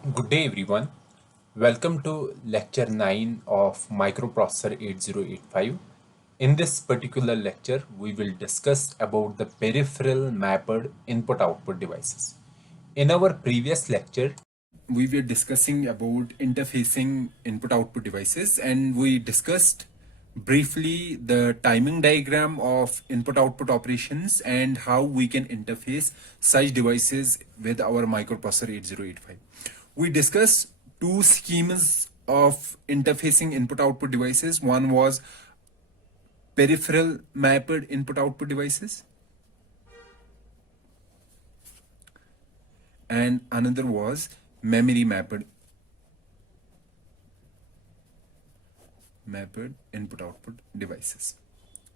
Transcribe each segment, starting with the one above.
Good day, everyone. Welcome to Lecture 9 of Microprocessor 8085. In this particular lecture, we will discuss about the peripheral mapped input-output devices. In our previous lecture, we were discussing about interfacing input-output devices, and we discussed briefly the timing diagram of input-output operations and how we can interface such devices with our microprocessor 8085. We discussed two schemes of interfacing input-output devices. One was peripheral mapped input-output devices, and another was memory mapped input output devices.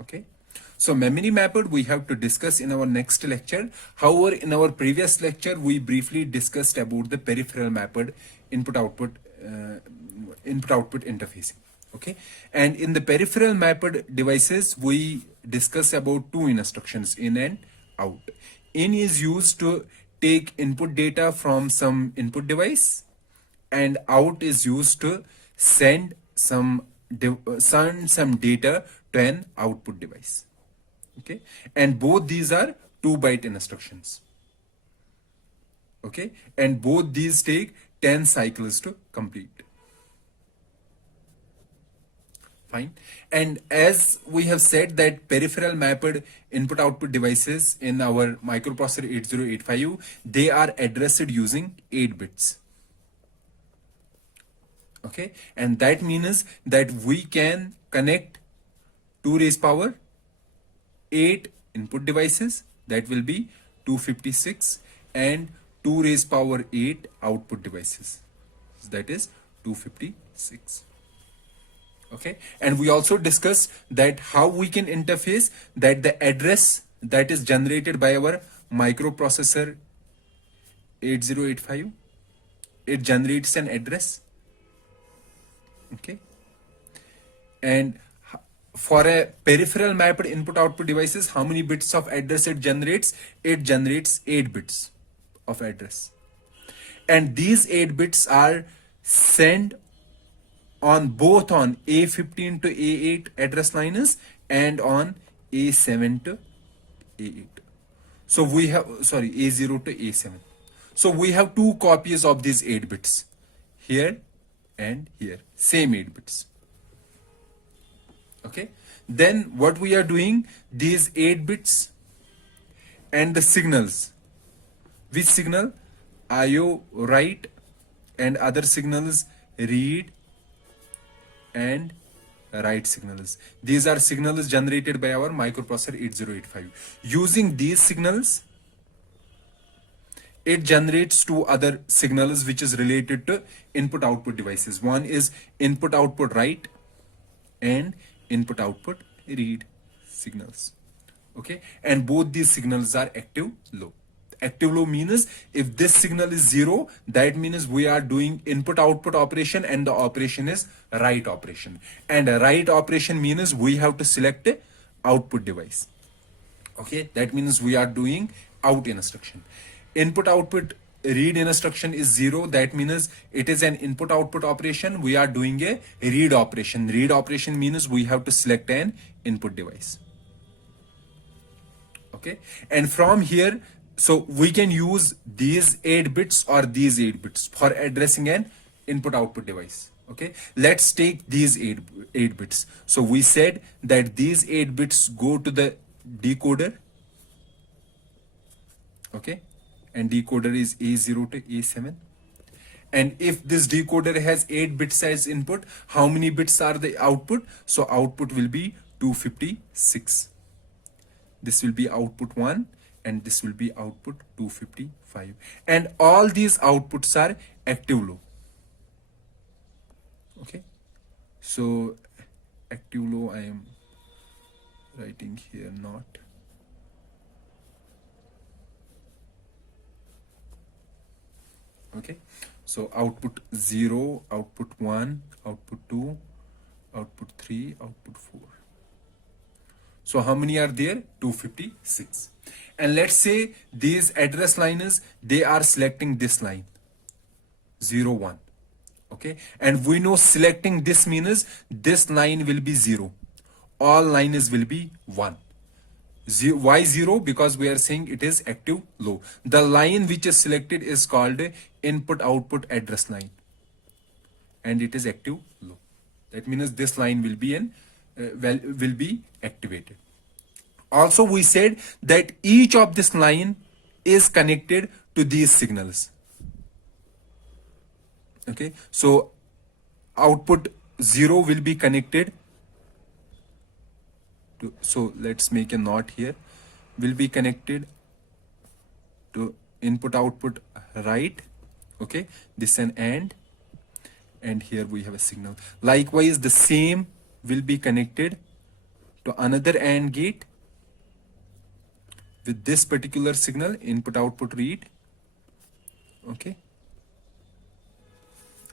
Okay, so memory mapped we have to discuss in our next lecture. However, in our previous lecture we briefly discussed about the peripheral mapped input output interfacing. Okay, and in the peripheral mapped devices we discuss about two instructions, in and out. In is used to take input data from some input device, and out is used to send some data to an output device. Okay, and both these are 2-byte instructions. Okay, and both these take 10 cycles to complete. Fine. And as we have said that peripheral mapped input output devices in our microprocessor 8085, they are addressed using 8 bits. Okay, and that means that we can connect 2 raised power 8 input devices, that will be 256, and 2 raised power 8 output devices, that is 256. Okay, and we also discussed that how we can interface that the address that is generated by our microprocessor 8085, it generates an address. Okay, and for a peripheral mapped input output devices, how many bits of address it generates? It generates 8 bits of address, and these 8 bits are sent on both on A15 to A8 address lines and on A7 to A8. So we have, sorry, A0 to A7. So we have 2 copies of these 8 bits, here and here, same 8 bits. Okay, then what we are doing, these 8 bits and the signals, which signal? IO write, and other signals read and write signals. These are signals generated by our microprocessor 8085. Using these signals, it generates 2 other signals which is related to input output devices. One is input output write and input output read signals. Okay, and both these signals are active low. Active low means if this signal is 0, that means we are doing input output operation and the operation is write operation, and a write operation means we have to select a output device. Okay, that means we are doing out instruction. Input output read instruction is 0, that means it is an input output operation. We are doing a read operation. Read operation means we have to select an input device. Okay, and from here, so we can use these 8 bits or these 8 bits for addressing an input output device. Okay, let's take these 8 bits. So we said that these 8 bits go to the decoder. Okay, and decoder is A0 to A7. And if this decoder has 8 bits as input, how many bits are the output? So output will be 256. This will be output 1 and this will be output 255. And all these outputs are active low. Okay, so active low I am writing here not. Okay, so output 0, output 1, output 2, output 3, output 4. So how many are there? 256. And let's say these address lines, they are selecting this line 0 1. Okay, and we know selecting this means this line will be 0, all lines will be 1. Why 0? Because we are saying it is active low. The line which is selected is called input output address line, and it is active low. That means this line will be will be activated. Also, we said that each of this line is connected to these signals. Okay, so output 0 will be connected to, so let's make a note here, will be connected to input output right. Okay, this an and here we have a signal. Likewise, the same will be connected to another AND gate with this particular signal, input output read. Okay,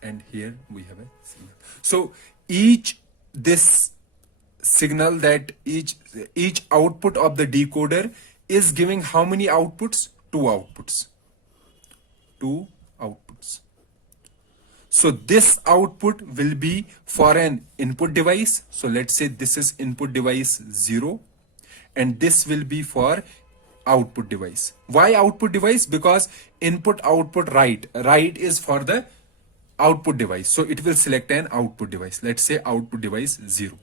and here we have a signal. So this signal, that each output of the decoder is giving how many outputs? Two outputs. So this output will be for an input device. So let's say this is input device 0, and this will be for output device. Why output device? Because input output right is for the output device. So it will select an output device. Let's say output device 0.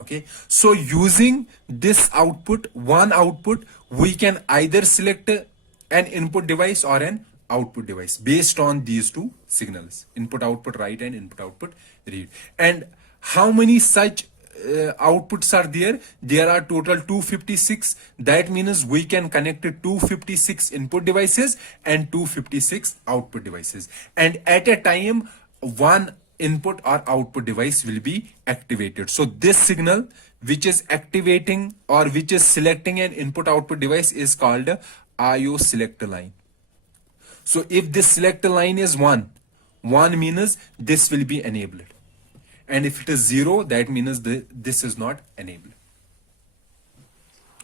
Okay, so using this one output, we can either select an input device or an output device based on these two signals, input output write and input output read. And how many such outputs are there? There are total 256. That means we can connect 256 input devices and 256 output devices, and at a time one input or output device will be activated. So this signal which is activating or which is selecting an input output device is called IO select line. So if this select line is 1 means this will be enabled, and if it is 0, that means this is not enabled.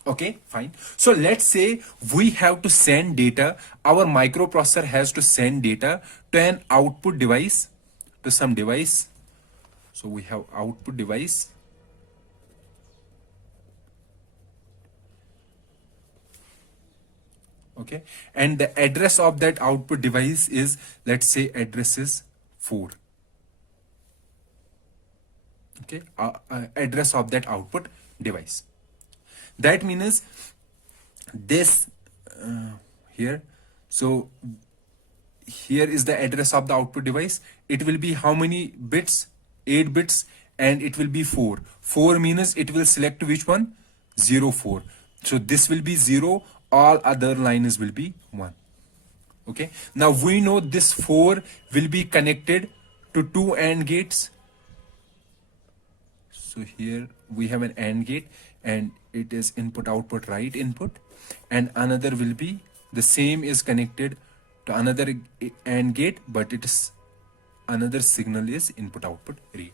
Okay, fine. So let's say we have to send data, our microprocessor has to send data to an output device, to some device. So we have output device, okay, and the address of that output device is, let's say address is 4. Okay, address of that output device. That means this here, so here is the address of the output device. It will be how many bits? 8 bits, and it will be 4 means it will select which one? 0 4. So this will be 0, all other lines will be 1. Okay, now we know this 4 will be connected to 2 AND gates. So here we have an AND gate, and it is input output right input, and another will be the same is connected to another AND gate, but it is another signal is input output read.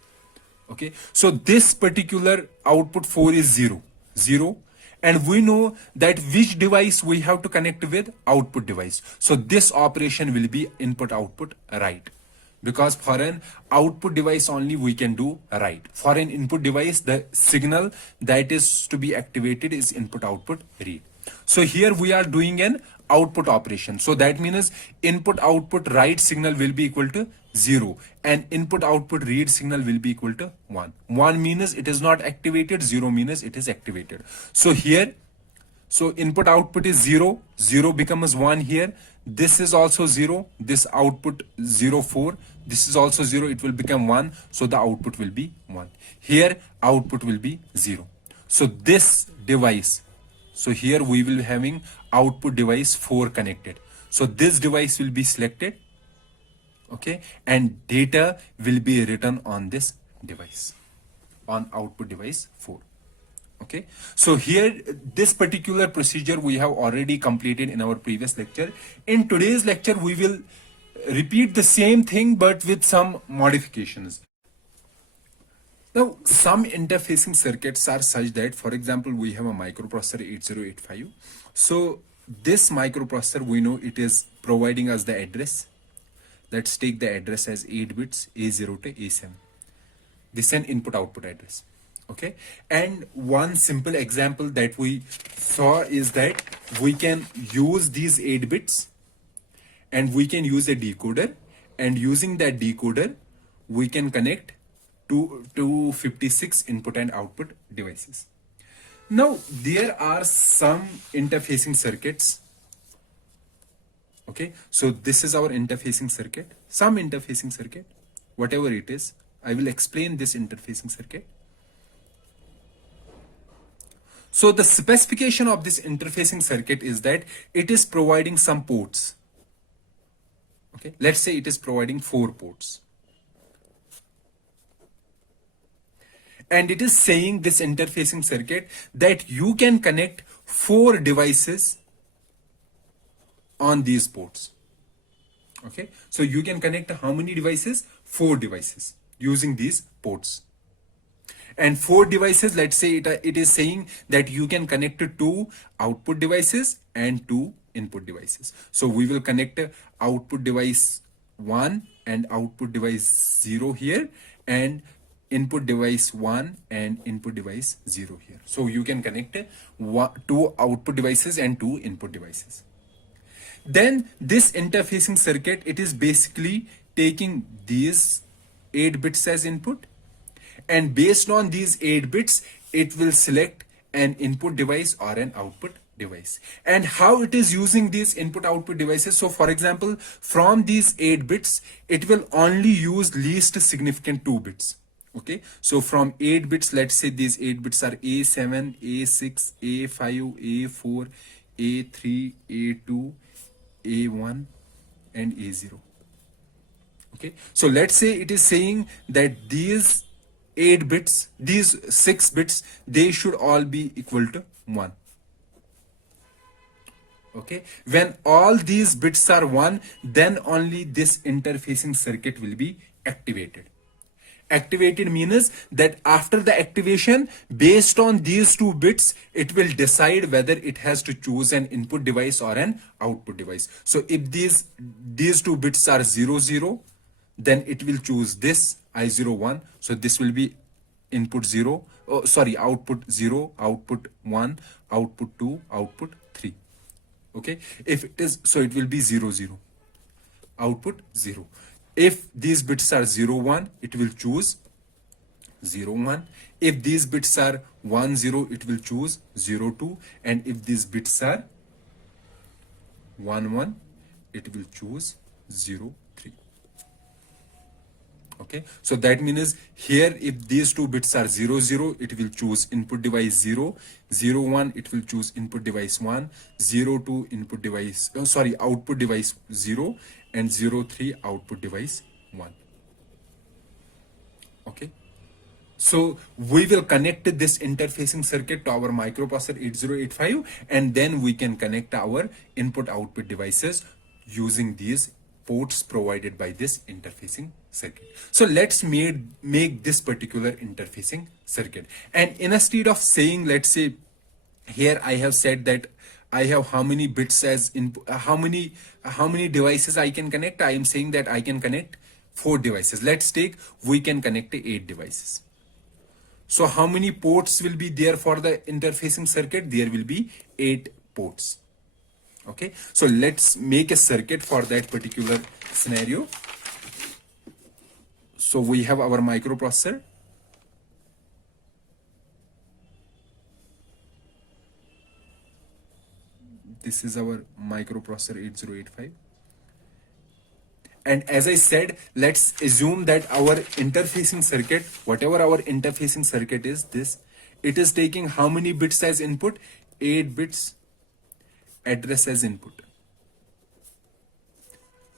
Okay, so this particular output 4 is 0, and we know that which device we have to connect with? Output device. So this operation will be input output write, because for an output device only we can do write. For an input device, the signal that is to be activated is input output read. So here we are doing an output operation. So that means input output write signal will be equal to 0, and input output read signal will be equal to 1. 1 means it is not activated, 0 means it is activated. So here, so input output is 0 becomes 1 here. This is also 0, this output 0 4, this is also 0, it will become 1, so the output will be 1. Here output will be 0. So this device, so here we will be having output device 4 connected. So this device will be selected, okay, and data will be written on this device, on output device 4. Okay, so here this particular procedure we have already completed in our previous lecture. In today's lecture we will repeat the same thing but with some modifications. Now some interfacing circuits are such that, for example, we have a microprocessor 8085. So this microprocessor, we know it is providing us the address. Let's take the address as 8 bits, A0 to A7. This is an input output address. Okay, and one simple example that we saw is that we can use these 8 bits and we can use a decoder, and using that decoder we can connect to 56 input and output devices. Now there are some interfacing circuits. Okay, so this is our interfacing circuit, some interfacing circuit, whatever it is. I will explain this interfacing circuit. So the specification of this interfacing circuit is that it is providing some ports. Okay, let's say it is providing 4 ports. And it is saying, this interfacing circuit, that you can connect 4 devices on these ports. Okay, so you can connect how many devices? 4 devices using these ports. And 4 devices, let's say it is saying that you can connect to 2 output devices and 2 input devices. So we will connect output device 1 and output device 0 here, and input device 1 and input device 0 here. So you can connect 2 output devices and 2 input devices. Then this interfacing circuit, it is basically taking these 8 bits as input, and based on these 8 bits it will select an input device or an output device. And how it is using these input output devices, so for example, from these 8 bits it will only use least significant 2 bits. Okay, so from 8 bits, let's say these 8 bits are A7, A6, A5, A4, A3, A2, A1 and A0. Okay, so let's say it is saying that these 8 bits, these 6 bits, they should all be equal to 1. Okay, when all these bits are 1, then only this interfacing circuit will be activated. Activated means that after the activation, based on these 2 bits, it will decide whether it has to choose an input device or an output device. So if these 2 bits are 0, 0, then it will choose this I01. So this will be input 0, output 0, output 1, output 2, output 3. Okay, if it is, so it will be 0, 0, output 0. If these bits are 0, 1, it will choose 0, 1. If these bits are 1, 0, it will choose 0, 2. And if these bits are 1, 1, it will choose 0, 3. Okay, so that means here if these 2 bits are 0, 0, it will choose input device 0, 0, 1, it will choose input device 1, 0, 2, input device, output device 0, and 0, 3, output device 1. Okay, so we will connect this interfacing circuit to our microprocessor 8085, and then we can connect our input output devices using these ports provided by this interfacing circuit. So let's make this particular interfacing circuit, and instead of saying, let's say here I have said that I have how many bits as input, how many devices I can connect. I am saying that I can connect 4 devices. Let's take, we can connect 8 devices. So how many ports will be there for the interfacing circuit? There will be 8 ports. Okay, so let's make a circuit for that particular scenario. So we have our microprocessor. This is our microprocessor 8085. And as I said, let's assume that our interfacing circuit, whatever our interfacing circuit is, this, it is taking how many bits as input? 8 bits address as input.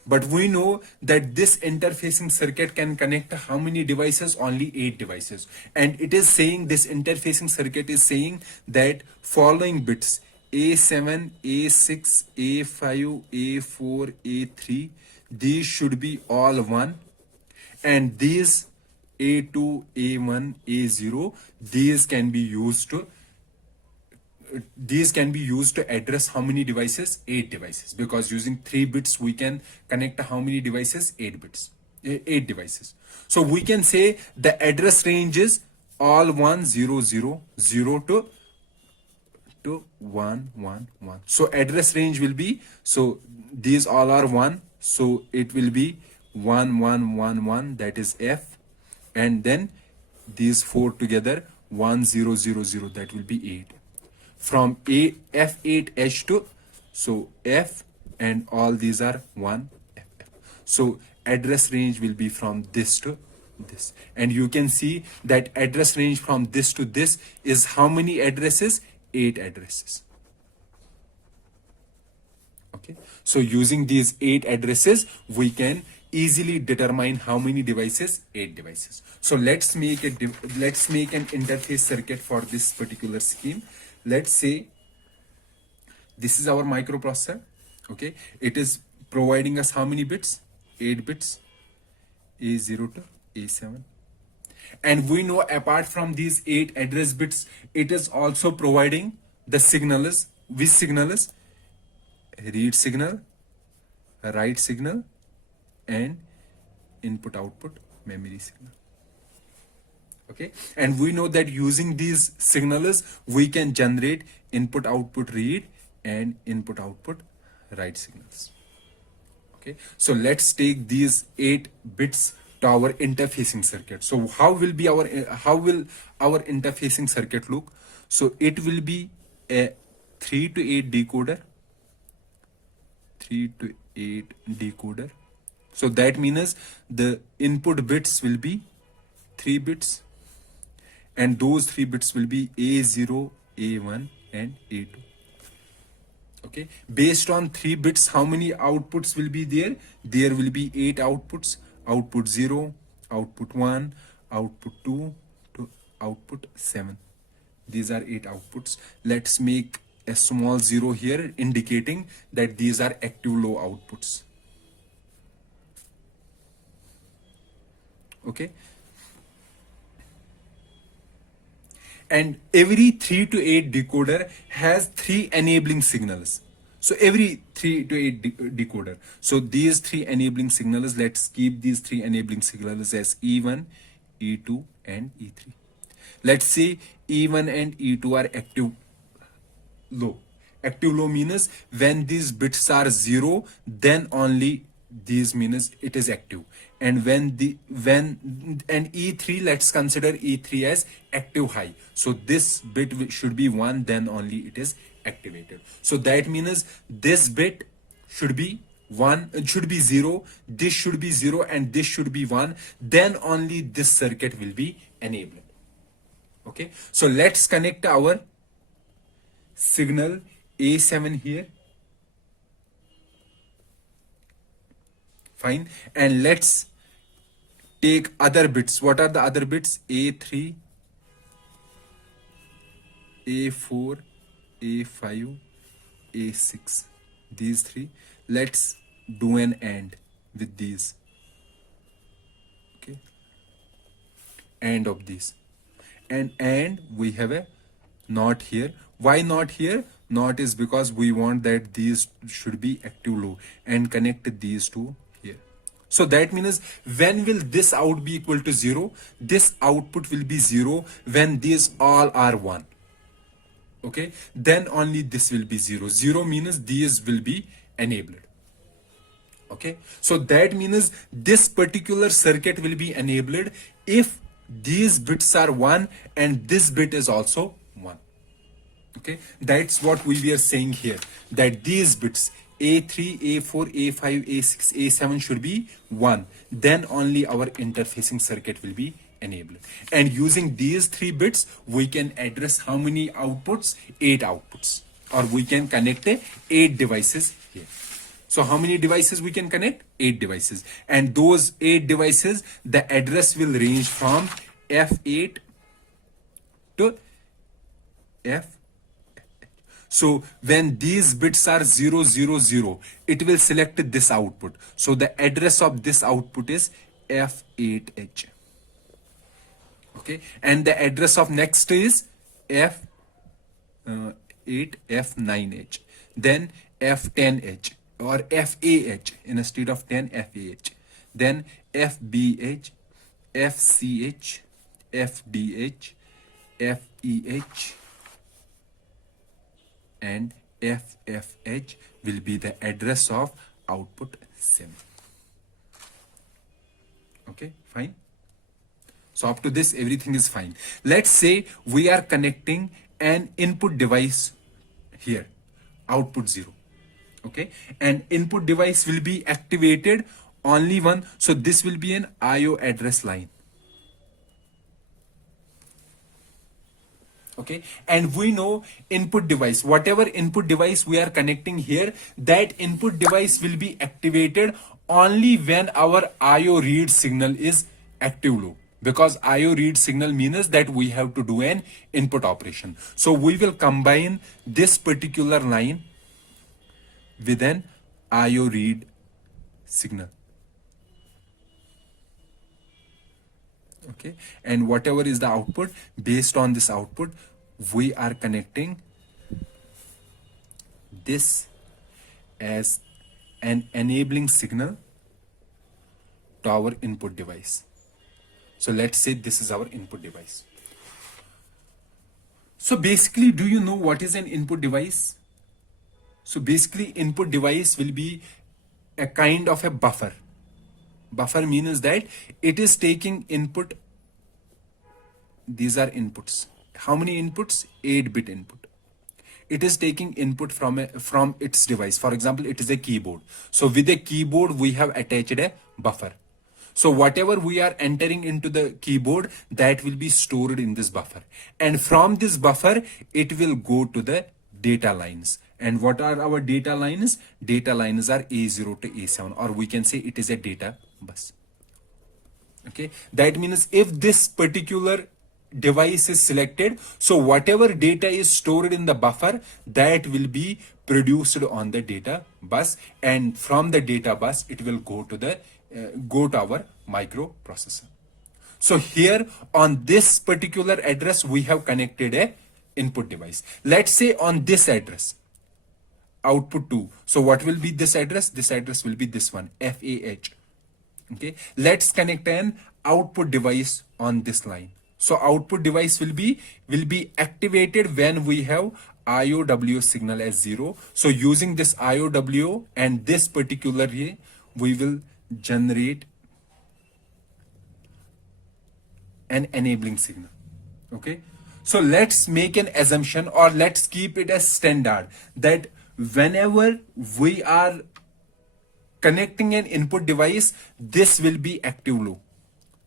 But we know that this interfacing circuit can connect how many devices? Only 8 devices. And it is saying, this interfacing circuit is saying that following bits A7, A6, A5, A4, A3, these should be all 1. And these A2, A1, A0, these can be used to these can be used to address how many devices? 8 devices, because using 3 bits we can connect how many devices? 8 bits, 8 devices. So we can say the address range is all 1000 to 111. So address range will be, so these all are 1, so it will be 1111, that is F, and then these 4 together 1000, that will be 8. From A F8H to, so F, and all these are 1 F. So address range will be from this to this, and you can see that address range from this to this is how many addresses? 8 addresses. Okay, so using these 8 addresses we can easily determine how many devices? 8 devices. So let's make an interface circuit for this particular scheme. Let's say this is our microprocessor. Okay, it is providing us how many bits? 8 bits, A0 to A7. And we know apart from these 8 address bits, it is also providing the signals. Which signal is? Read signal, write signal, and input output memory signal. Okay, and we know that using these signals we can generate input output read and input output write signals. Okay, so let's take these 8 bits to our interfacing circuit. So how will our interfacing circuit look? So it will be a 3 to 8 decoder. 3 to 8 decoder. So that means the input bits will be 3 bits, and those 3 bits will be A0, A1, and A2. Okay, based on 3 bits, how many outputs will be there? There will be 8 outputs. Output 0, output 1, output 2 to output 7. These are 8 outputs. Let's make a small 0 here indicating that these are active low outputs. Okay, and every 3 to 8 decoder has 3 enabling signals. So every 3 to 8 decoder, so these 3 enabling signals, let's keep these 3 enabling signals as E1, E2, and E3. Let's say E1 and E2 are active low. Active low means when these bits are 0, then only these means it is active. And when E3, let's consider E3 as active high. So this bit should be 1, then only it is activated. So that means this bit should be 1, it should be 0, this should be 0, and this should be 1, then only this circuit will be enabled. Okay, so let's connect our signal A7 here. Fine, and let's take other bits. What are the other bits? A3, A4, A5, A6. These 3. Let's do an AND with these. Okay, AND of these. And we have a NOT here. Why not here? NOT is because we want that these should be active low, and connect these two here. So that means when will this out be equal to 0? This output will be 0 when these all are 1. Okay, then only this will be 0. 0 means these will be enabled. Okay, so that means this particular circuit will be enabled if these bits are 1 and this bit is also 1. Okay, that's what we were saying here, that these bits A3, A4, A5, A6, A7 should be 1, then only our interfacing circuit will be enabled. And using these 3 bits we can address how many outputs? 8 outputs, or we can connect 8 devices here. So how many devices we can connect? 8 devices, and those 8 devices, the address will range from F8 to F. So when these bits are 0, 0, 0, it will select this output. So the address of this output is F8H. Okay, and the address of next is F9H, then F10H or FAH instead of 10 FAH, then FBH, FCH, FDH, FEH, and FFH will be the address of output sim. Okay, fine. So up to this, everything is fine. Let's say we are connecting an input device here, output 0. Okay, and input device will be activated only one. So this will be an IO address line. Okay, and we know input device, whatever input device we are connecting here, that input device will be activated only when our IO read signal is active low, because IO read signal means that we have to do an input operation. So we will combine this particular line with an IO read signal. Okay, and whatever is the output, based on this output we are connecting this as an enabling signal to our input device. So let's say this is our input device. So basically, do you know what is an input device? So basically, input device will be a kind of a buffer. Buffer means that it is taking input. These are inputs. How many inputs? 8-bit input. It is taking input from its device. For example, it is a keyboard. So with a keyboard, we have attached a buffer. So whatever we are entering into the keyboard, that will be stored in this buffer. And from this buffer, it will go to the data lines. And what are our data lines? Data lines are A0 to A7, or we can say it is a data bus. Okay, that means if this particular device is selected, so whatever data is stored in the buffer, that will be produced on the data bus, and from the data bus it will go to our microprocessor. So here on this particular address we have connected a input device. Let's say on this address, output 2. So what will be this address? This address will be this one, FAH. Okay, let's connect an output device on this line. So output device will be activated when we have IOW signal as 0. So using this IOW and this particular here, we will generate an enabling signal. Okay, so let's make an assumption, or let's keep it as standard, that whenever we are connecting an input device, this will be active low.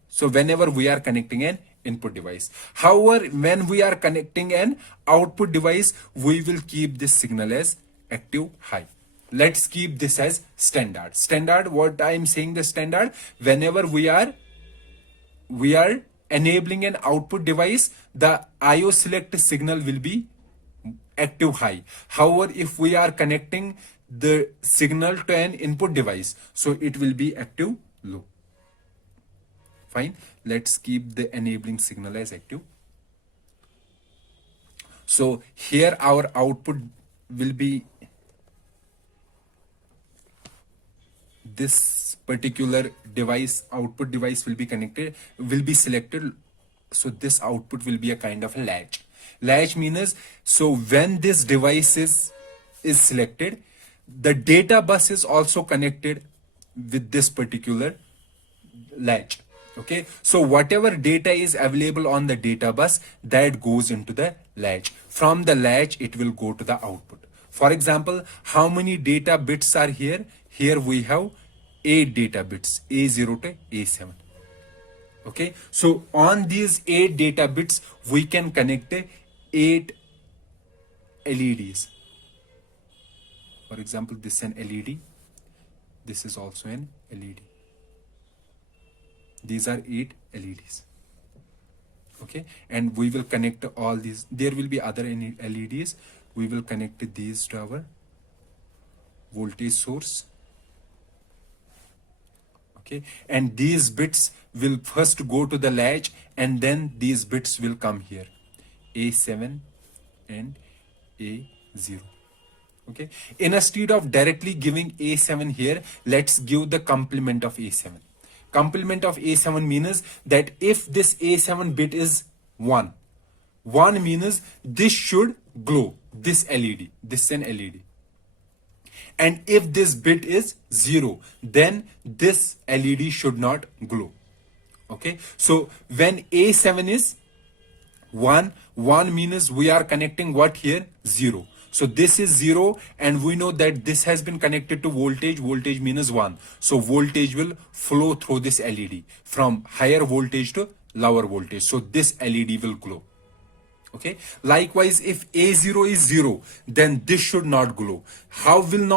So whenever we are connecting an input device. However, when we are connecting an output device, we will keep this signal as active high. Let's keep this as standard. Standard, what I am saying the standard, whenever we are enabling an output device, the IO select signal will be active high. However, if we are connecting the signal to an input device, so it will be active low. Fine. Let's keep the enabling signal as active. So here our output will be this particular device, output device will be selected. So this output will be a kind of a latch. Latch means, so when this device is selected, the data bus is also connected with this particular latch. Okay, so whatever data is available on the data bus, that goes into the latch. From the latch, it will go to the output. For example, how many data bits are here? Here we have 8 data bits, A0 to A7. Okay, so on these 8 data bits, we can connect 8 LEDs. For example, this is an LED. This is also an LED. These are 8 LEDs. Okay, and we will connect all these. There will be other LEDs. We will connect these to our voltage source. Okay, and these bits will first go to the latch, and then these bits will come here, A7 and A0. Okay, instead of directly giving A7 here, let's give the complement of A7. Complement of A7 means that if this A7 bit is 1, 1 means this should glow, this LED, this is an LED. And if this bit is 0, then this LED should not glow. Okay, so when A7 is 1, 1 means we are connecting what here? 0. So this is 0 and we know that this has been connected to voltage. Voltage means 1. So voltage will flow through this LED from higher voltage to lower voltage. So this LED will glow. Okay. Likewise, if A0 is 0, then this should not glow. How will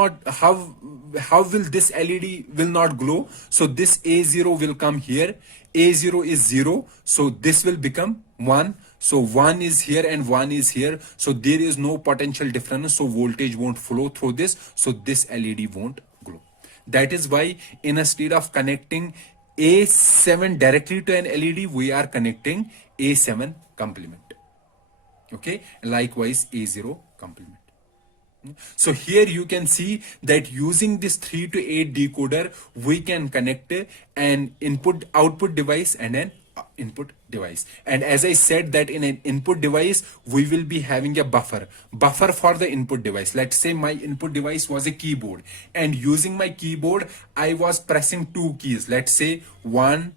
this LED will not glow? So this A0 will come here. A0 is 0. So this will become 1. So 1 is here and 1 is here. So there is no potential difference. So voltage won't flow through this. So this LED won't glow. That is why instead of connecting A7 directly to an LED, we are connecting A7 complement. Okay, likewise A0 complement. So here you can see that using this 3 to 8 decoder, we can connect an input output device and an input device. And as I said that in an input device, we will be having a buffer for the input device. Let's say my input device was a keyboard, and using my keyboard, I was pressing 2 keys. Let's say 1,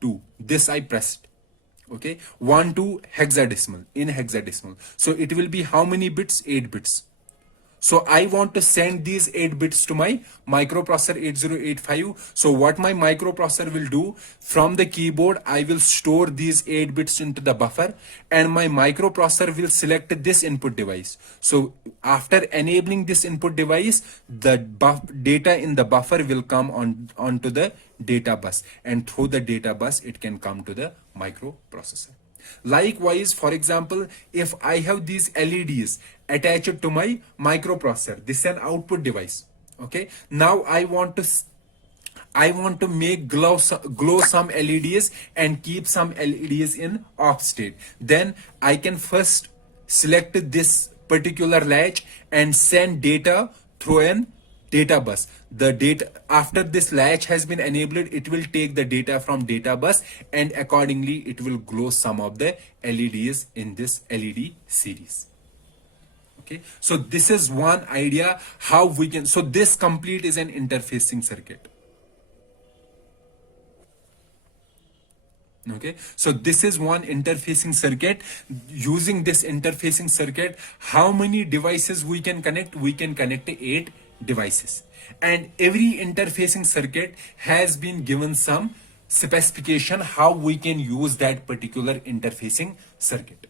2. This I pressed. Okay, 1, 2 hexadecimal, in hexadecimal. So it will be how many bits? 8 bits. So I want to send these 8 bits to my microprocessor 8085. So what my microprocessor will do, from the keyboard, I will store these 8 bits into the buffer, and my microprocessor will select this input device. So after enabling this input device, the data in the buffer will come onto the data bus, and through the data bus, it can come to the microprocessor. Likewise, for example, if I have these LEDs attached to my microprocessor, this is an output device. Okay, now I want to make glow some LEDs and keep some LEDs in off state. Then I can first select this particular latch and send data through an data bus. The data, after this latch has been enabled, it will take the data from data bus, and accordingly it will glow some of the LEDs in this LED series. Okay, so this is one idea how we can, so this complete is an interfacing circuit. Okay, so this is one interfacing circuit. Using this interfacing circuit, how many devices we can connect? We can connect 8 devices, and every interfacing circuit has been given some specification how we can use that particular interfacing circuit.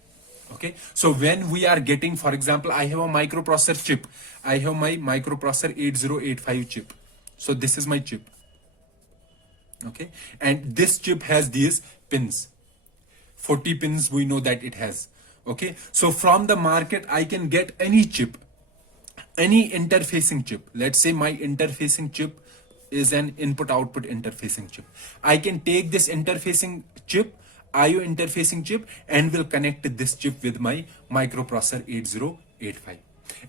Okay, so when we are getting, for example, I have a microprocessor chip, I have my microprocessor 8085 chip. So this is my chip. Okay, and this chip has these pins, 40 pins we know that it has. Okay, so from the market I can get any chip, any interfacing chip. Let's say my interfacing chip is an input output interfacing chip. I can take this interfacing chip, IO interfacing chip, and will connect this chip with my microprocessor 8085.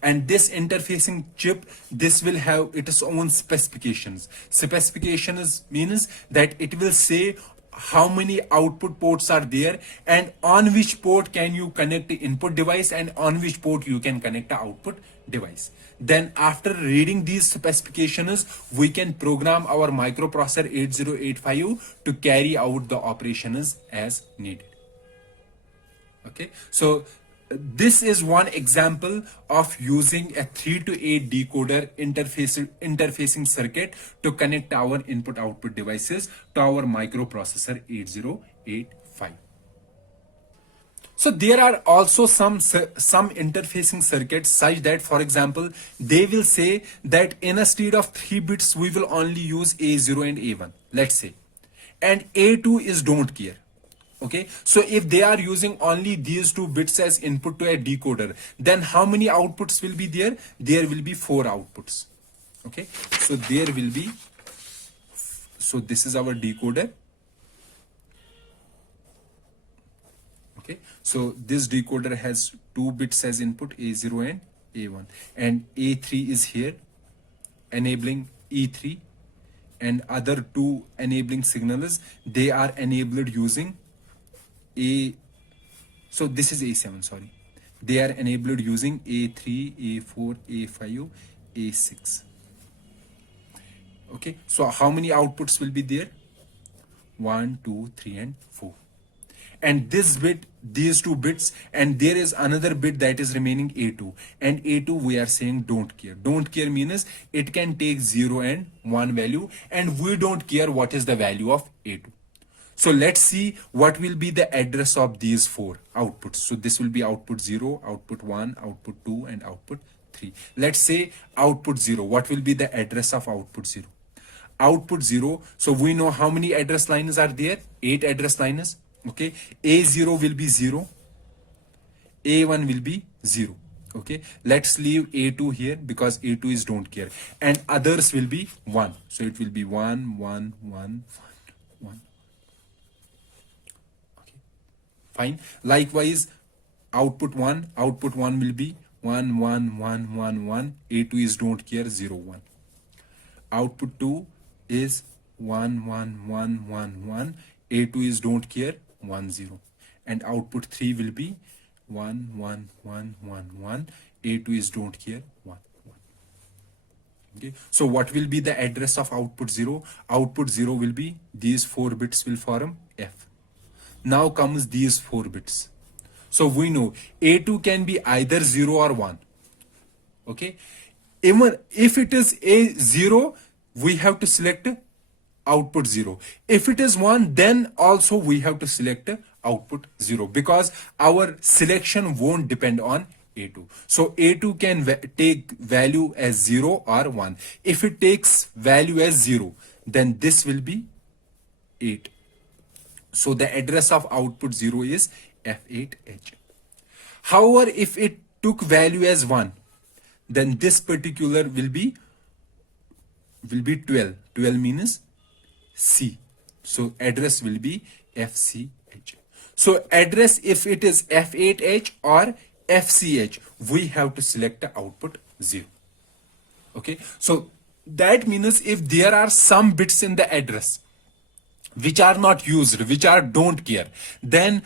And this interfacing chip, this will have its own specifications. Specifications means that it will say how many output ports are there, and on which port can you connect the input device, and on which port you can connect the output device. Then after reading these specifications, we can program our microprocessor 8085 to carry out the operations as needed. Okay, so this is one example of using a 3 to 8 decoder interfacing circuit to connect our input output devices to our microprocessor 8085. So there are also some interfacing circuits such that, for example, they will say that instead of 3 bits, we will only use A0 and A1, let's say, and A2 is don't care. Okay, so if they are using only these 2 bits as input to a decoder, then how many outputs will be there? There will be 4 outputs. Okay, so there will be, so this is our decoder. Okay, so this decoder has 2 bits as input, A0 and A1, and A3 is here enabling E3, and other 2 enabling signals, they are enabled using A, so this is A7, sorry, they are enabled using A3, A4, A5, A6. Okay, so how many outputs will be there? 1, 2, 3, and 4. And this bit, these 2 bits, and there is another bit that is remaining, A2. And A2 we are saying don't care. Don't care means it can take 0 and 1 value, and we don't care what is the value of A2. So let's see what will be the address of these 4 outputs. So this will be output 0, output 1, output 2, and output 3. Let's say output 0. What will be the address of output 0? Output 0. So we know how many address lines are there? 8 address lines. Okay. A0 will be 0. A1 will be 0. Okay. Let's leave A2 here because A2 is don't care. And others will be 1. So it will be 1, 1, 1, 1. Fine. Likewise, output 1 will be 1, 1, 1, 1, 1. A2 is don't care, 0, 1. Output 2 is 1, 1, 1, 1, 1. A2 is don't care, 1, 0. And output 3 will be 1, 1, 1, 1, 1. A2 is don't care, 1, 1. Okay. So what will be the address of output 0? Output 0 will be, these 4 bits will form F. Now comes these 4 bits. So we know A2 can be either 0 or 1. Okay. Even if it is A0, we have to select output 0. If it is 1, then also we have to select output 0 because our selection won't depend on A2. So A2 can take value as 0 or 1. If it takes value as 0, then this will be 8. So the address of output 0 is F8H. However, if it took value as 1, then this particular will be 12. 12 means C. So address will be FCH. So address, if it is F8H or FCH, we have to select the output 0. Okay. So that means if there are some bits in the address which are not used, which are don't care, then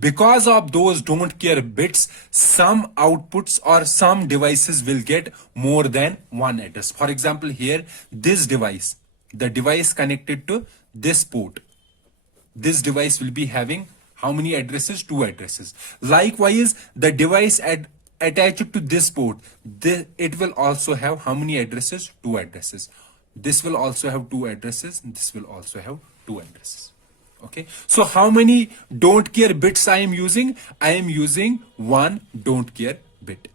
because of those don't care bits, some outputs or some devices will get more than one address. For example, here, this device, the device connected to this port, this device will be having how many addresses? 2 addresses. Likewise, the device attached to this port, it will also have how many addresses? 2 addresses. This will also have 2 addresses. This will also have 2 addresses. Okay. So how many don't care bits I am using? I am using 1 don't care bit.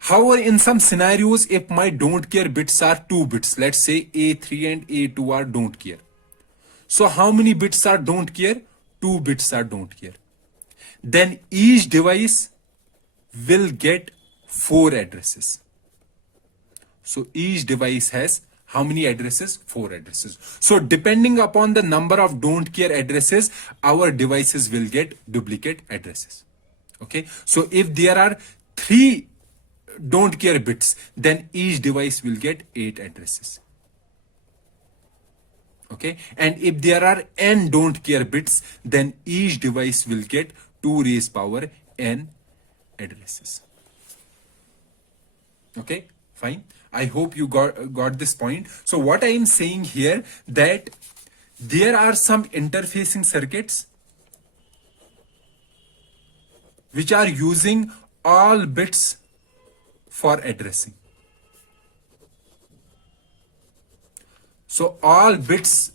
However, in some scenarios, if my don't care bits are 2 bits, let's say A3 and A2 are don't care. So how many bits are don't care? 2 bits are don't care. Then each device will get 4 addresses. So each device has how many addresses? 4 addresses. So depending upon the number of don't care addresses, our devices will get duplicate addresses. Okay. So if there are 3 don't care bits, then each device will get 8 addresses. Okay. And if there are n don't care bits, then each device will get 2 raised power n addresses. Okay. Fine. I hope you got this point. So what I am saying here, that there are some interfacing circuits which are using all bits for addressing. So all bits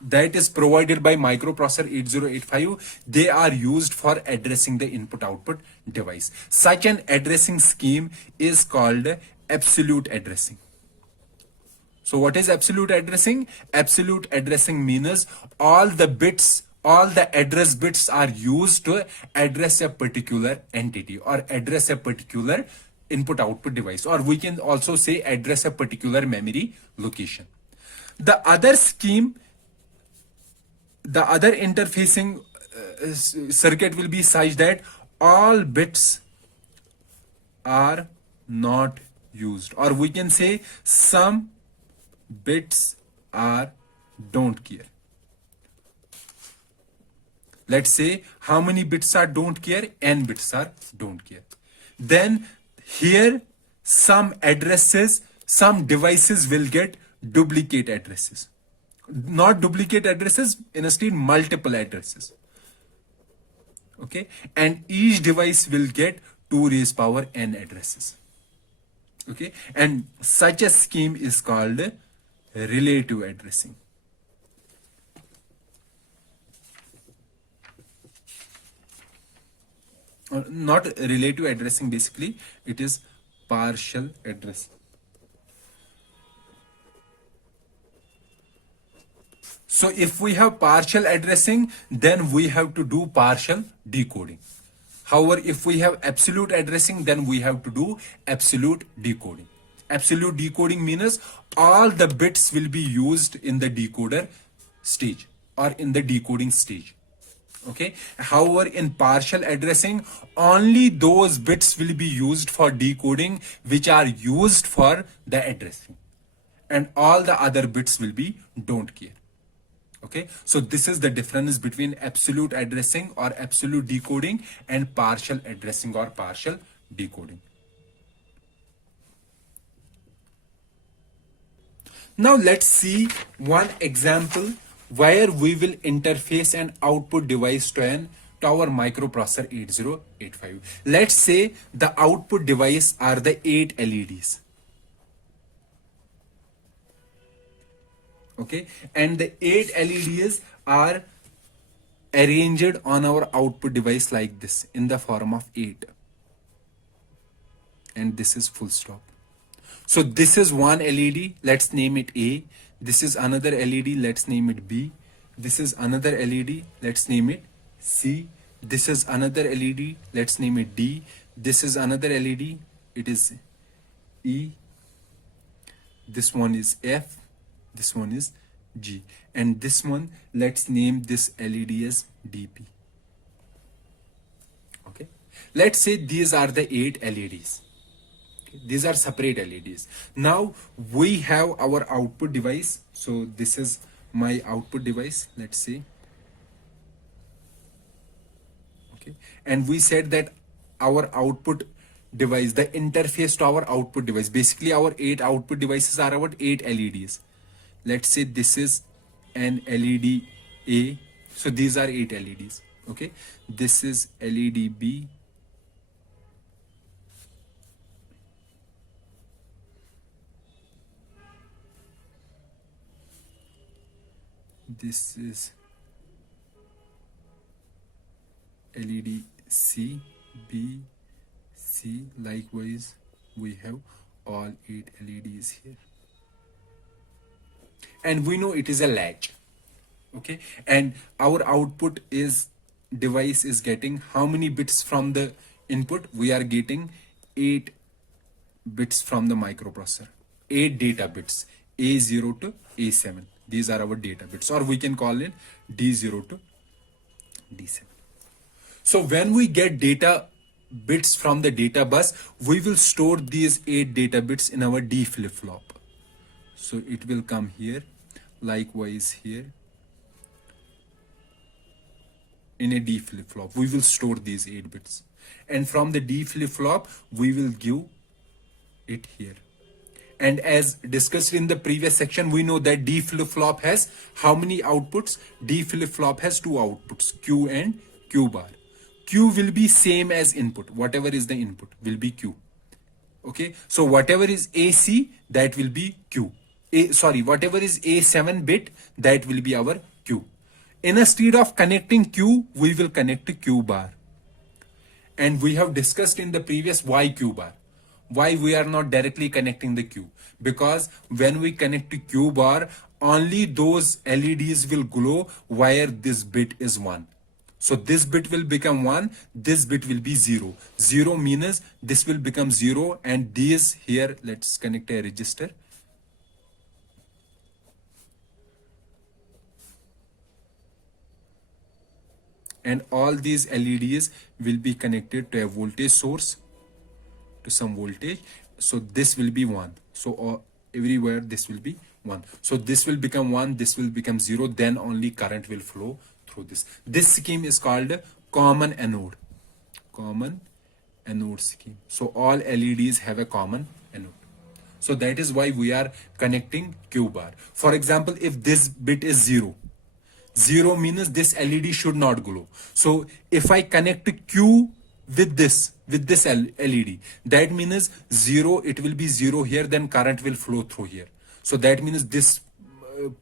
that is provided by microprocessor 8085, they are used for addressing the input-output device. Such an addressing scheme is called absolute addressing. So what is absolute addressing? Absolute addressing means all the bits, all the address bits are used to address a particular entity or address a particular input-output device, or we can also say address a particular memory location. The other scheme, the other interfacing circuit will be such that all bits are not used, or we can say some bits are don't care. Let's say how many bits are don't care, n bits are don't care. Then here some addresses, some devices will get duplicate addresses. Not duplicate addresses, instead multiple addresses. Okay, and each device will get 2 raised power n addresses. Okay, and such a scheme is called relative addressing. Not relative addressing, basically it is partial addressing. So if we have partial addressing, then we have to do partial decoding. However, if we have absolute addressing, then we have to do absolute decoding. Absolute decoding means all the bits will be used in the decoder stage or in the decoding stage. Okay. However, in partial addressing, only those bits will be used for decoding which are used for the addressing, and all the other bits will be don't care. Okay, so this is the difference between absolute addressing or absolute decoding and partial addressing or partial decoding. Now let's see one example where we will interface an output device to our microprocessor 8085. Let's say the output device are the 8 LEDs. Okay, and the 8 LEDs are arranged on our output device like this in the form of 8, and this is full stop. So this is one LED, let's name it A. This is another LED, let's name it B. This is another LED, let's name it C. This is another LED, let's name it D. This is another LED, it is E. This one is F. This one is G, and this one, let's name this LED as DP. Okay, let's say these are the 8 LEDs. Okay. These are separate LEDs. Now we have our output device. So this is my output device, let's say. Okay, and we said that our output device, the interface to our output device, basically our 8 output devices are our 8 LEDs. Let's say this is an LED A. So these are 8 LEDs. Okay. This is LED B. This is LED C, B, C. Likewise, we have all 8 LEDs here. And we know it is a latch. Okay, and our output is device is getting how many bits from the input? We are getting 8 bits from the microprocessor, 8 data bits, A0 to A7. These are our data bits, or we can call it D0 to D7. So when we get data bits from the data bus, we will store these 8 data bits in our D flip-flop. So it will come here, likewise here. In a D flip-flop, we will store these 8 bits. And from the D flip-flop, we will give it here. And as discussed in the previous section, we know that D flip-flop has how many outputs? D flip-flop has 2 outputs, Q and Q bar. Q will be same as input. Whatever is the input will be Q. Okay, so whatever is AC, that will be Q. Whatever is A7 bit, that will be our Q. Instead of connecting Q, we will connect to Q bar. And we have discussed in the previous why Q bar. Why we are not directly connecting the Q? Because when we connect to Q bar, only those LEDs will glow where this bit is 1. So this bit will become 1, this bit will be 0. 0 means this will become 0, and these here, let's connect a register. and all these LEDs will be connected to a voltage source, to some voltage. So this will be 1. So everywhere this will be 1. So this will become 1, this will become 0, then only current will flow through this. This scheme is called common anode. Common anode scheme. So all LEDs have a common anode. So that is why we are connecting Q bar. For example, if this bit is 0, 0 means this LED should not glow. So if I connect Q with this LED, that means 0, it will be 0 here, then current will flow through here. So that means this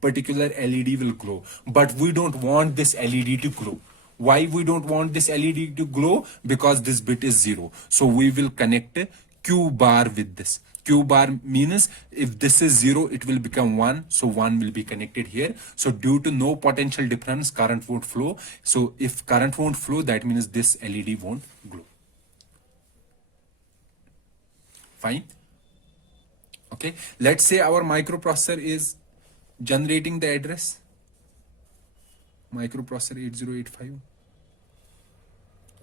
particular LED will glow. But we don't want this LED to glow. Why we don't want this LED to glow? Because this bit is 0. So we will connect Q bar with this. Q bar means if this is 0, it will become 1. So 1 will be connected here. So due to no potential difference, current won't flow. So if current won't flow, that means this LED won't glow. Fine. Okay. Let's say our microprocessor is generating the address. Microprocessor 8085.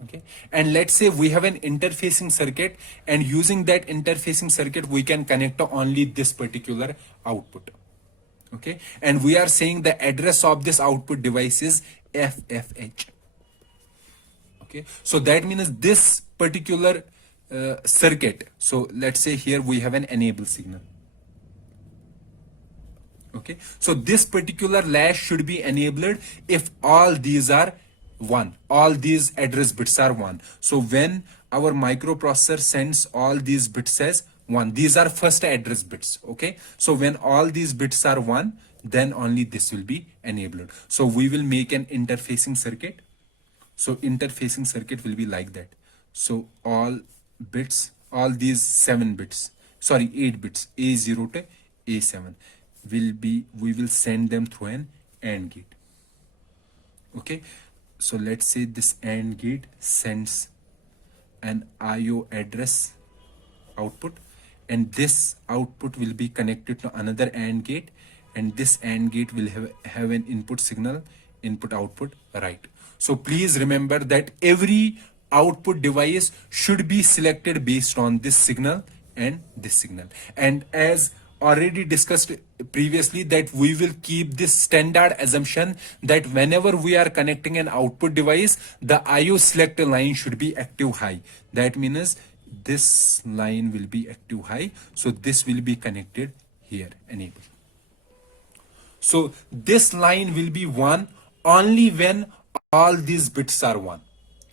Okay, and let's say we have an interfacing circuit, and using that interfacing circuit we can connect to only this particular output. Okay, and we are saying the address of this output device is FFH. Okay, so that means this particular circuit, so let's say here we have an enable signal. Okay, so this particular latch should be enabled if all these are 1, all these address bits are 1. So when our microprocessor sends all these bits as 1, these are first address bits. Okay, so when all these bits are 1, then only this will be enabled. So we will make an interfacing circuit. So interfacing circuit will be like that. So all bits, all these 7 bits, sorry 8 bits, A0 to A7 will be, we will send them through an AND gate. Okay, so let's say this AND gate sends an IO address output, and this output will be connected to another AND gate, and this AND gate will have an input signal, input output, right? So please remember that every output device should be selected based on this signal and this signal. And as already discussed previously, that we will keep this standard assumption that whenever we are connecting an output device, the IO select line should be active high. That means this line will be active high. So this will be connected here, enable. So this line will be 1 only when all these bits are 1.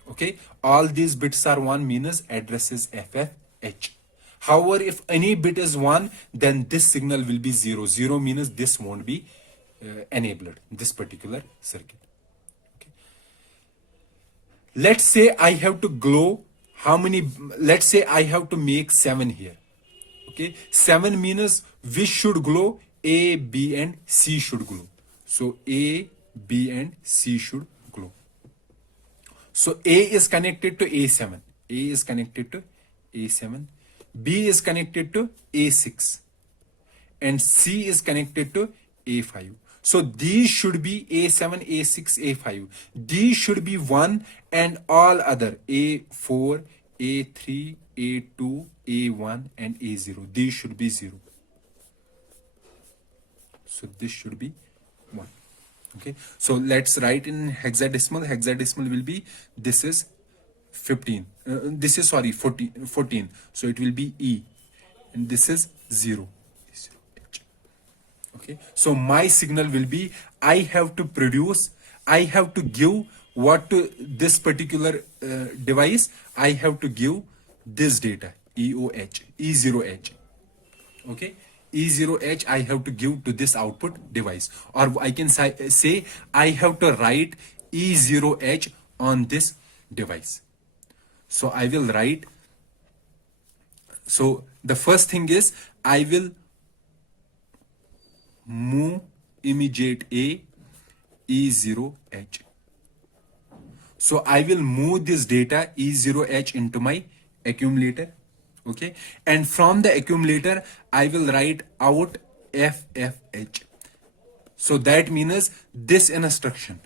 Okay, all these bits are 1 means address is FFH. However, if any bit is 1, then this signal will be 0. 0 means this won't be enabled, this particular circuit. Okay. Let's say I have to glow how many, let's say I have to make 7 here. Okay, 7 means which should glow? A, B and C should glow. So A, B and C should glow. So A is connected to A7. A is connected to A7. B is connected to A6 and C is connected to A5. So these should be A7, A6, A5. These should be 1 and all other A4, A3, A2, A1 and A0. These should be 0. So this should be 1. Okay. So let's write in hexadecimal. Hexadecimal will be, this is 15. This is, sorry, 14. So it will be E. And this is 0. Okay. So my signal will be, I have to produce, I have to give what to this particular device, I have to give this data, EOH, E0H. Okay. E0H I have to give to this output device. Or I can say I have to write E0H on this device. So I will write, so the first thing is I will move immediate A E0H. So I will move this data E0H into my accumulator. Okay. And from the accumulator, I will write out FFH. So that means this instruction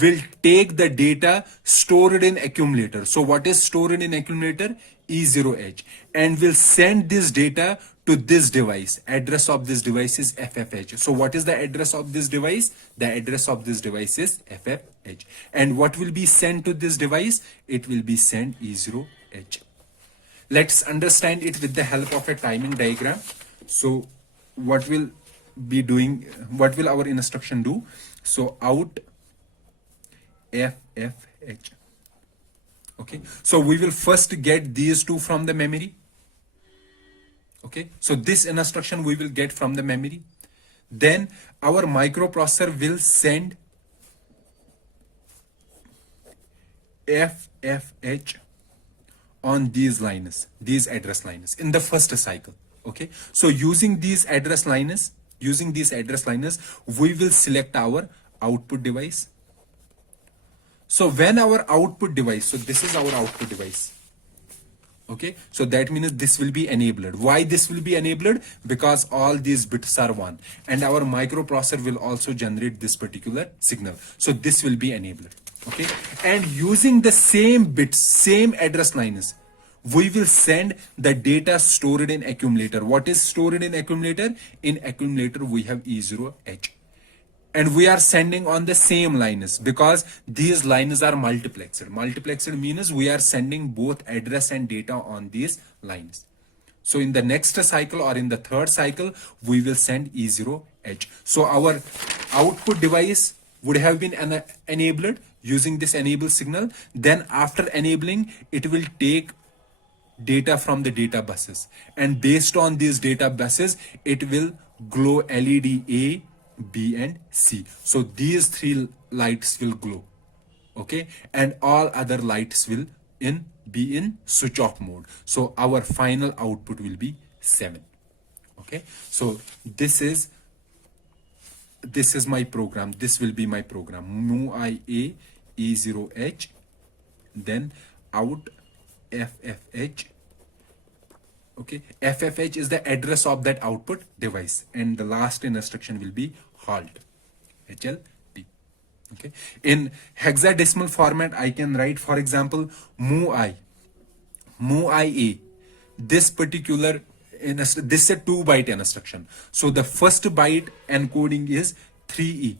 will take the data stored in accumulator. So what is stored in accumulator? E0H, and will send this data to this device. Address of this device is FFH. So what is the address of this device? The address of this device is FFH. And what will be sent to this device? It will be sent E0H. Let's understand it with the help of a timing diagram. So what will be doing, what will our instruction do? So out FFH. Okay, so we will first get these two from the memory. Okay, so this instruction we will get from the memory. Then our microprocessor will send FFH on these lines, these address lines in the first cycle. Okay, so using these address lines, we will select our output device. So when our output device, so this is our output device. Okay, so that means this will be enabled. Why this will be enabled? Because all these bits are 1, and our microprocessor will also generate this particular signal. So this will be enabled. Okay, and using the same bits, same address lines, we will send the data stored in accumulator. What is stored in accumulator? In accumulator we have E0H. And we are sending on the same lines because these lines are multiplexed. Multiplexed means we are sending both address and data on these lines. So in the next cycle or in the third cycle, we will send E0H. So our output device would have been enabled using this enable signal. Then after enabling, it will take data from the data buses. And based on these data buses, it will glow LED A, B and C. So these 3 lights will glow. Okay, and all other lights will be in switch off mode. So our final output will be 7. Okay, so this is my program. This will be my program. MOVIA E0H, then out FFH. Okay, FFH is the address of that output device, and the last instruction will be halt, HLT. Okay, in hexadecimal format, I can write, for example, MOVIA. This particular this is a 2-byte instruction. So the first byte encoding is 3E.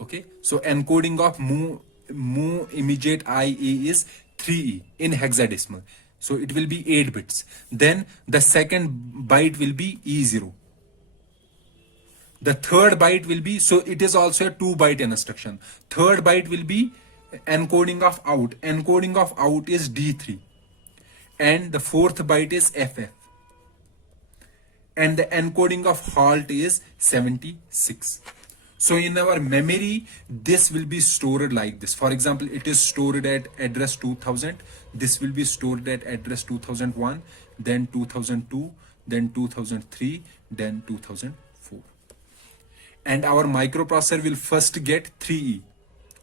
Okay, so encoding of move immediate IA is 3E in hexadecimal. So it will be 8 bits. Then the second byte will be E0. The third byte will be, so it is also a 2-byte instruction. Third byte will be encoding of out. Encoding of out is D3. And the fourth byte is FF. And the encoding of halt is 76. So in our memory, this will be stored like this. For example, it is stored at address 2000. This will be stored at address 2001, then 2002, then 2003, then 2004. And our microprocessor will first get 3E.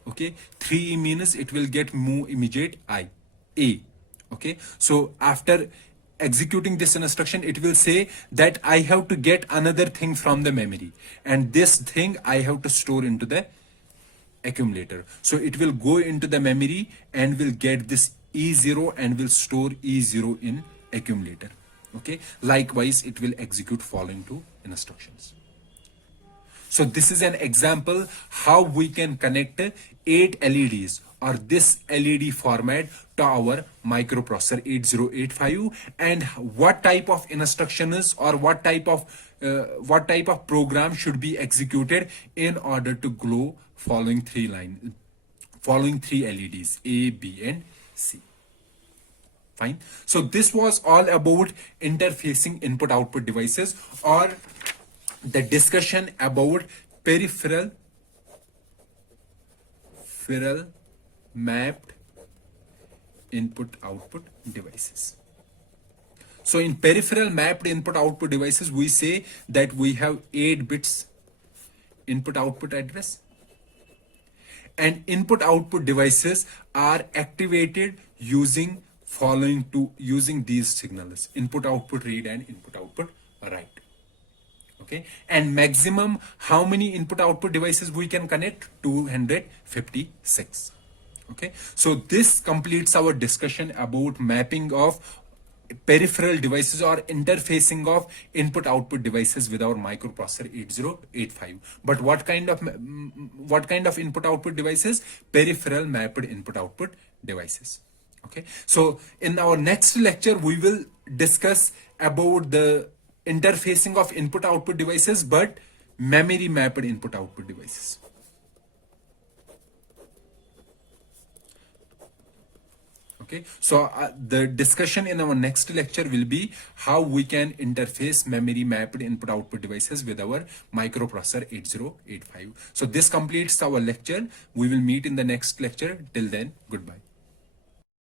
Okay, 3E means it will get move immediate A. Okay, so after executing this instruction, it will say that I have to get another thing from the memory, and this thing I have to store into the accumulator. So it will go into the memory and will get this E0 and will store E0 in accumulator. Okay, likewise it will execute following 2 instructions. So this is an example how we can connect 8 LEDs or this LED format to our microprocessor 8085, and what type of instructions or what type of program should be executed in order to glow following 3 LEDs A, B and C. Fine. So this was all about interfacing input output devices, or the discussion about peripheral mapped input output devices. So in peripheral mapped input output devices, we say that we have 8 bits input output address, and input output devices are activated using using these signals: input output read and input output write. Okay, and maximum how many input output devices we can connect? 256. Okay, so this completes our discussion about mapping of peripheral devices or interfacing of input output devices with our microprocessor 8085. But what kind of input output devices? Peripheral mapped input output devices. Okay, so in our next lecture we will discuss about the interfacing of input output devices but memory mapped input output devices. Okay, so the discussion in our next lecture will be how we can interface memory mapped input output devices with our microprocessor 8085. So this completes our lecture. We will meet in the next lecture. Till then, goodbye.